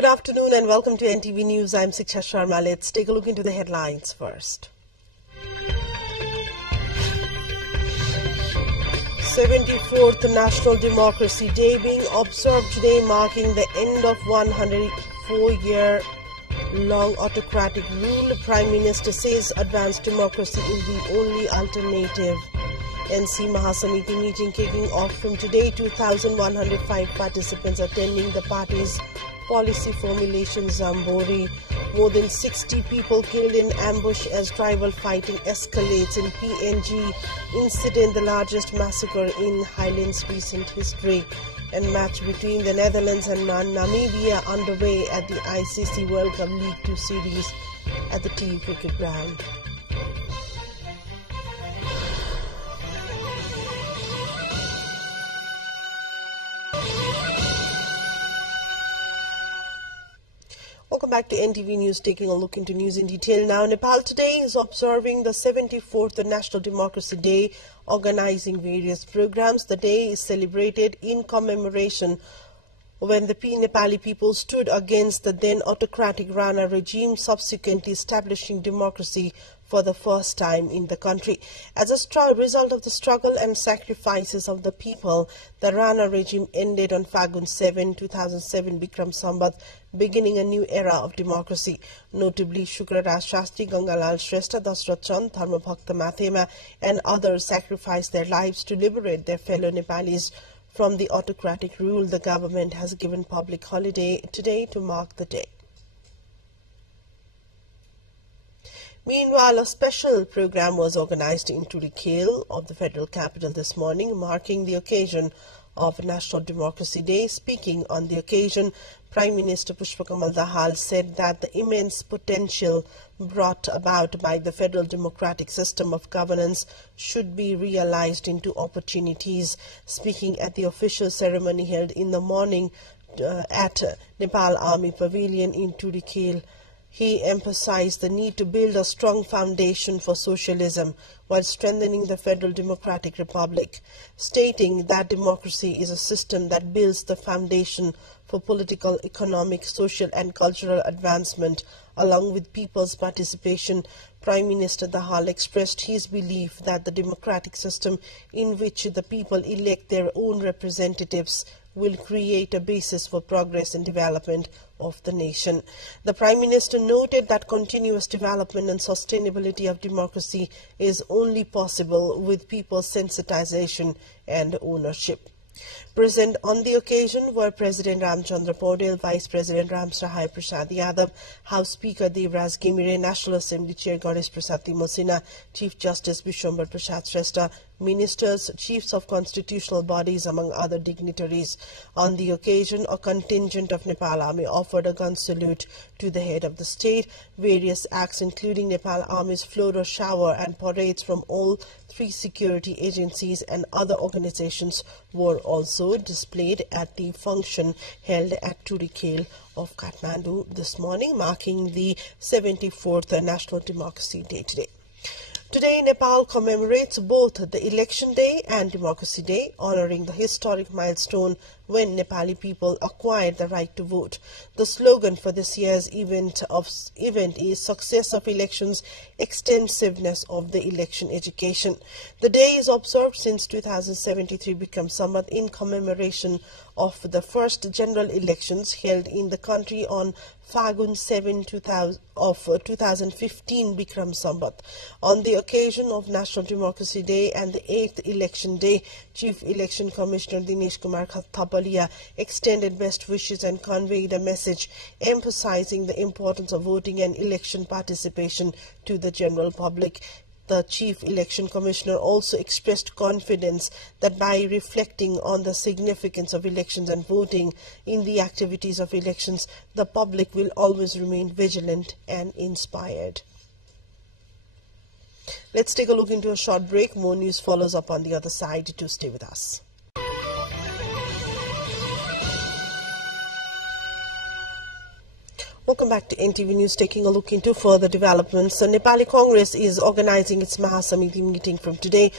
Good afternoon and welcome to NTV News. I'm Siksha Sharma. Let's take a look into the headlines first. 74th National Democracy Day being observed today, marking the end of 104-year-long autocratic rule. Prime Minister says advanced democracy is the only alternative. NC Mahasamiti meeting kicking off from today. 2,105 participants attending the party's policy formulation Zambori. More than 60 people killed in ambush as tribal fighting escalates in PNG incident, the largest massacre in Highlands' recent history. And match between the Netherlands and Namibia underway at the ICC World Cup League 2 series at the TU Cricket Ground. Welcome back to NTV News, taking a look into news in detail now. Nepal today is observing the 74th National Democracy Day, organizing various programs. The day is celebrated in commemoration when the Nepali people stood against the then autocratic Rana regime, subsequently establishing democracy for the first time in the country. As a result of the struggle and sacrifices of the people, the Rana regime ended on Fagun 7, 2007 Bikram Sambat, beginning a new era of democracy. Notably, Shukraraj Shastri, Gangalal Shrestha, Dasrat Chand, Dharma Bhakta Mathema and others sacrificed their lives to liberate their fellow Nepalis from the autocratic rule. The government has given public holiday today to mark the day. Meanwhile, a special program was organized in Turikale of the federal capital this morning, marking the occasion of National Democracy Day. Speaking on the occasion, Prime Minister Pushpakamal Dahal said that the immense potential brought about by the federal democratic system of governance should be realized into opportunities. Speaking at the official ceremony held in the morning at Nepal Army Pavilion in Turikale, he emphasized the need to build a strong foundation for socialism while strengthening the Federal Democratic Republic, stating that democracy is a system that builds the foundation for political, economic, social and cultural advancement, along with people's participation. Prime Minister Dahal expressed his belief that the democratic system in which the people elect their own representatives will create a basis for progress and development of the nation. The Prime Minister noted that continuous development and sustainability of democracy is only possible with people's sensitization and ownership. Present on the occasion were President Ramchandra Paudel, Vice President Ram Sahai Prasad Yadav, House Speaker Devraj Gimire, National Assembly Chair Ganesh Prasad Timosina, Chief Justice Vishwambar Prasad Shrestha, ministers, chiefs of constitutional bodies, among other dignitaries. On the occasion, a contingent of Nepal Army offered a gun salute to the head of the state. Various acts, including Nepal Army's floral shower and parades from all three security agencies and other organizations, were also displayed at the function held at Turikale of Kathmandu this morning, marking the 74th National Democracy Day today. Today, Nepal commemorates both the Election Day and Democracy Day, honoring the historic milestone when Nepali people acquired the right to vote. The slogan for this year's event is Success of Elections, Extensiveness of the Election Education. The day is observed since 2073 Bikram Sambat in commemoration of the first general elections held in the country on Fagun 7 2015 Bikram Sambat. On the occasion of National Democracy Day and the 8th Election Day, Chief Election Commissioner Dinesh Kumar Thapalia extended best wishes and conveyed a message emphasizing the importance of voting and election participation to the general public. The Chief Election Commissioner also expressed confidence that by reflecting on the significance of elections and voting in the activities of elections, the public will always remain vigilant and inspired. Let's take a look into a short break. More news follows up on the other side. Do stay with us. Welcome back to NTV News, taking a look into further developments. The Nepali Congress is organizing its Mahasamiti meeting from today.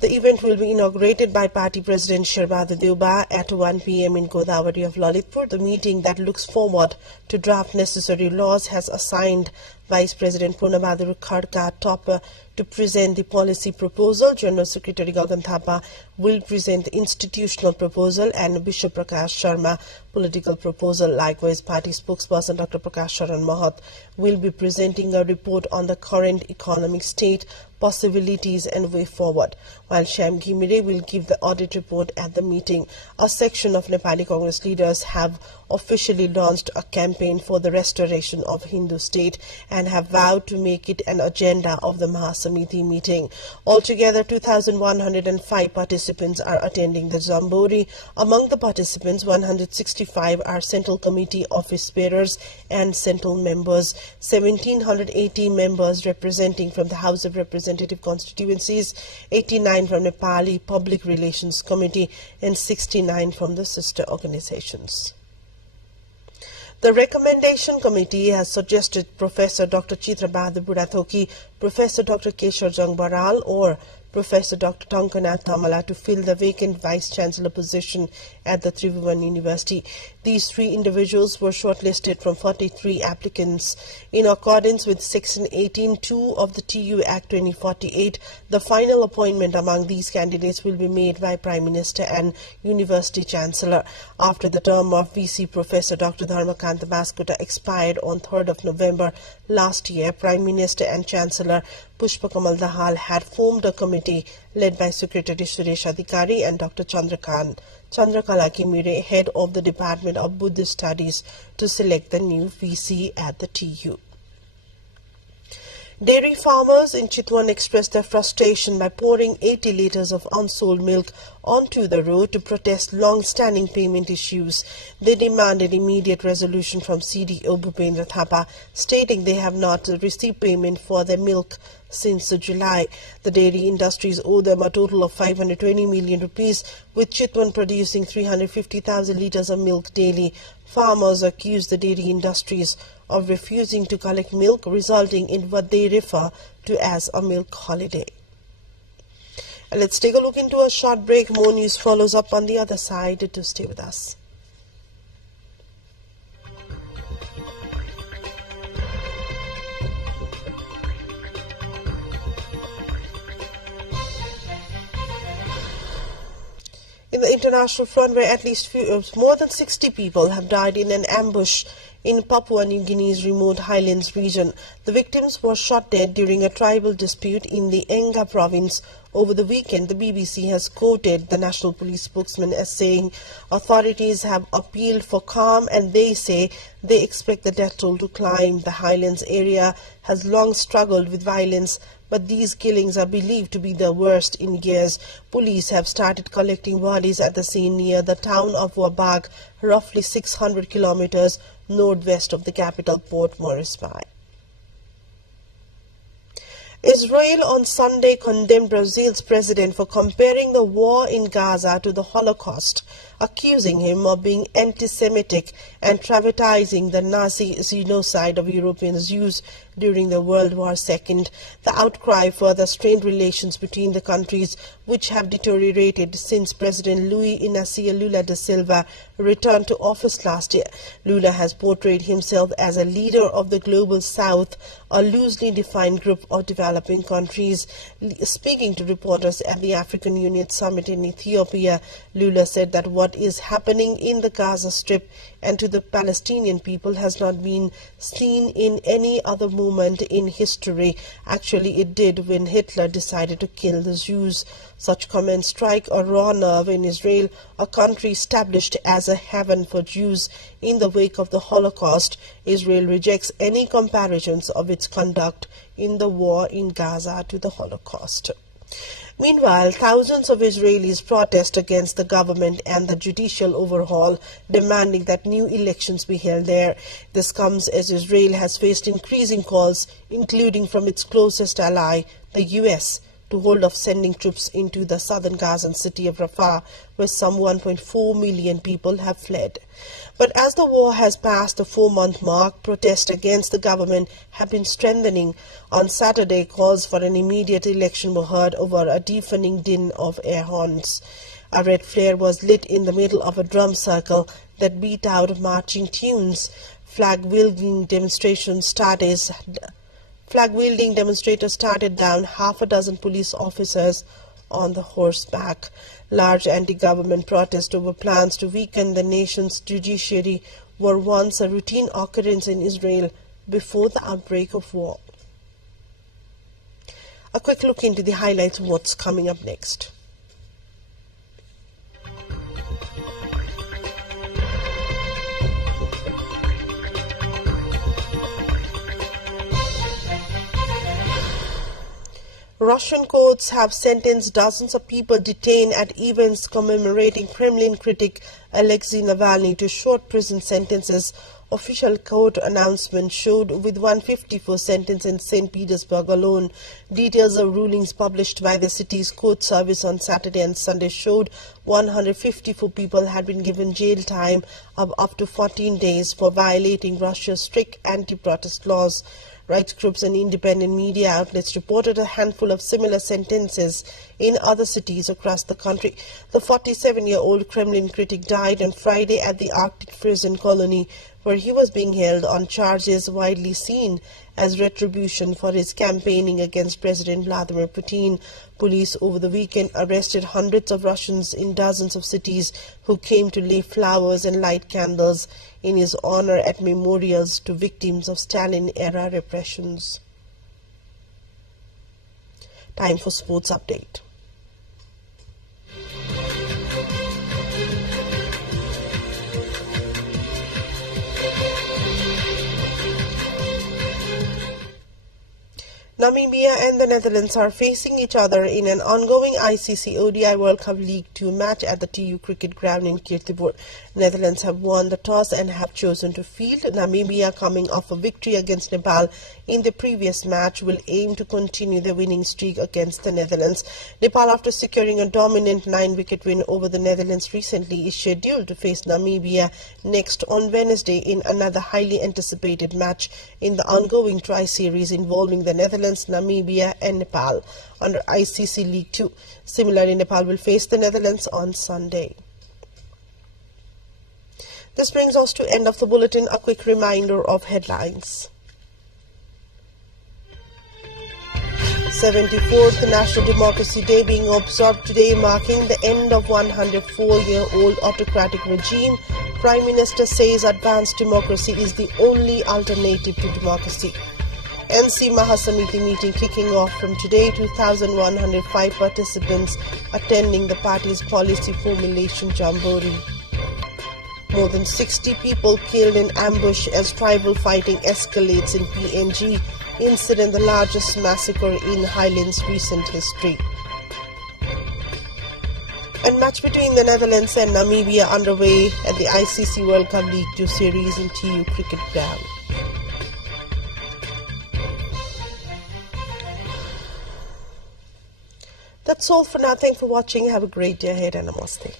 The event will be inaugurated by Party President Sharbadu Deuba at 1 p.m. in Godavari of Lalitpur. The meeting that looks forward to draft necessary laws has assigned Vice President Purnabadur Khadka Topper to present the policy proposal. General Secretary Gagan Thapa will present the institutional proposal and Bishop Prakash Sharma political proposal. Likewise, party spokesperson Dr. Prakash Sharan Mahat will be presenting a report on the current economic state, possibilities and way forward, while Shyam Ghimire will give the audit report at the meeting. A section of Nepali Congress leaders have officially launched a campaign for the restoration of Hindu state and have vowed to make it an agenda of the Mahasamiti meeting. Altogether, 2,105 participants are attending the Zambori. Among the participants, 165 are Central Committee office bearers and central members, 1,780 members representing from the House of Representative constituencies, 89 from Nepali Public Relations Committee and 69 from the sister organizations. The Recommendation Committee has suggested Professor Dr. Chitra Bahadur Burathoki, Professor Dr. Keshar Jang Baral or Professor Dr. Tankanath Tamala to fill the vacant Vice-Chancellor position at the Tribhuvan University. These three individuals were shortlisted from 43 applicants. In accordance with Section 18(2) of the TU Act 2048, the final appointment among these candidates will be made by Prime Minister and University Chancellor. After the term of VC Professor Dr. Dharmakanta Baskuta expired on 3rd of November last year, Prime Minister and Chancellor Pushpa Kamal Dahal had formed a committee led by Secretary Suresh Adhikari and Dr. Chandrakala Kimire, head of the Department of Buddhist Studies, to select the new VC at the TU. Dairy farmers in Chitwan expressed their frustration by pouring 80 litres of unsold milk onto the road to protest long-standing payment issues. They demanded immediate resolution from CDO Bhupendra Thapa, stating they have not received payment for their milk since July. The dairy industries owe them a total of 520 million rupees, with Chitwan producing 350,000 litres of milk daily. Farmers accuse the dairy industries of refusing to collect milk, resulting in what they refer to as a milk holiday. And let's take a look into a short break. More news follows up on the other side. To stay with us. In the international front, where at least more than 60 people have died in an ambush in Papua New Guinea's remote highlands region. The victims were shot dead during a tribal dispute in the Enga province over the weekend. The BBC has quoted the National Police spokesman as saying authorities have appealed for calm and they say they expect the death toll to climb. The highlands area has long struggled with violence, but these killings are believed to be the worst in years. Police have started collecting bodies at the scene near the town of Wabag, roughly 600 kilometers northwest of the capital, Port Moresby. Israel on Sunday condemned Brazil's president for comparing the war in Gaza to the Holocaust, accusing him of being anti-Semitic and dramatizing the Nazi genocide of European Jews during the World War II. The outcry further strained relations between the countries, which have deteriorated since President Luiz Inácio Lula da Silva returned to office last year. Lula has portrayed himself as a leader of the Global South, a loosely defined group of developing countries. Speaking to reporters at the African Union Summit in Ethiopia, Lula said that what is happening in the Gaza Strip and to the Palestinian people has not been seen in any other moment in history. Actually, it did when Hitler decided to kill the Jews. Such comments strike a raw nerve in Israel, a country established as a haven for Jews in the wake of the Holocaust. Israel rejects any comparisons of its conduct in the war in Gaza to the Holocaust. Meanwhile, thousands of Israelis protest against the government and the judicial overhaul, demanding that new elections be held there. This comes as Israel has faced increasing calls, including from its closest ally, the US, to hold off sending troops into the southern Gazan city of Rafah, where some 1.4 million people have fled. But as the war has passed the 4-month mark, protests against the government have been strengthening. On Saturday, calls for an immediate election were heard over a deafening din of air horns. A red flare was lit in the middle of a drum circle that beat out marching tunes. Flag-wielding demonstrators started down half a dozen police officers on the horseback. Large anti-government protests over plans to weaken the nation's judiciary were once a routine occurrence in Israel before the outbreak of war. A quick look into the highlights of what's coming up next. Russian courts have sentenced dozens of people detained at events commemorating Kremlin critic Alexei Navalny to short prison sentences. Official court announcement showed with 154 sentenced in St. Petersburg alone. Details of rulings published by the city's court service on Saturday and Sunday showed 154 people had been given jail time of up to 14 days for violating Russia's strict anti-protest laws. Rights groups and independent media outlets reported a handful of similar sentences in other cities across the country. The 47-year-old Kremlin critic died on Friday at the Arctic prison colony, where he was being held on charges widely seen as retribution for his campaigning against President Vladimir Putin. Police over the weekend arrested hundreds of Russians in dozens of cities who came to lay flowers and light candles in his honor at memorials to victims of Stalin-era repressions. Time for sports update. Namibia and the Netherlands are facing each other in an ongoing ICC ODI World Cup League 2 match at the TU Cricket Ground in Kirtipur. Netherlands have won the toss and have chosen to field. Namibia, coming off a victory against Nepal in the previous match, will aim to continue the winning streak against the Netherlands. Nepal, after securing a dominant 9-wicket win over the Netherlands recently, is scheduled to face Namibia next on Wednesday in another highly anticipated match in the ongoing tri-series involving the Netherlands, Namibia and Nepal under ICC League 2. Similarly, Nepal will face the Netherlands on Sunday. This brings us to end of the bulletin. A quick reminder of headlines. 74th National Democracy Day being observed today, marking the end of 104-year-old autocratic regime. Prime Minister says advanced democracy is the only alternative to democracy. NC Mahasamiti meeting kicking off from today. 2,105 participants attending the party's policy formulation jamboree. More than 60 people killed in ambush as tribal fighting escalates in PNG. Incident the largest massacre in Highlands' recent history. And match between the Netherlands and Namibia underway at the ICC World Cup League 2 series in TU Cricket Ground. That's all for now. Thanks for watching. Have a great day ahead and namaste.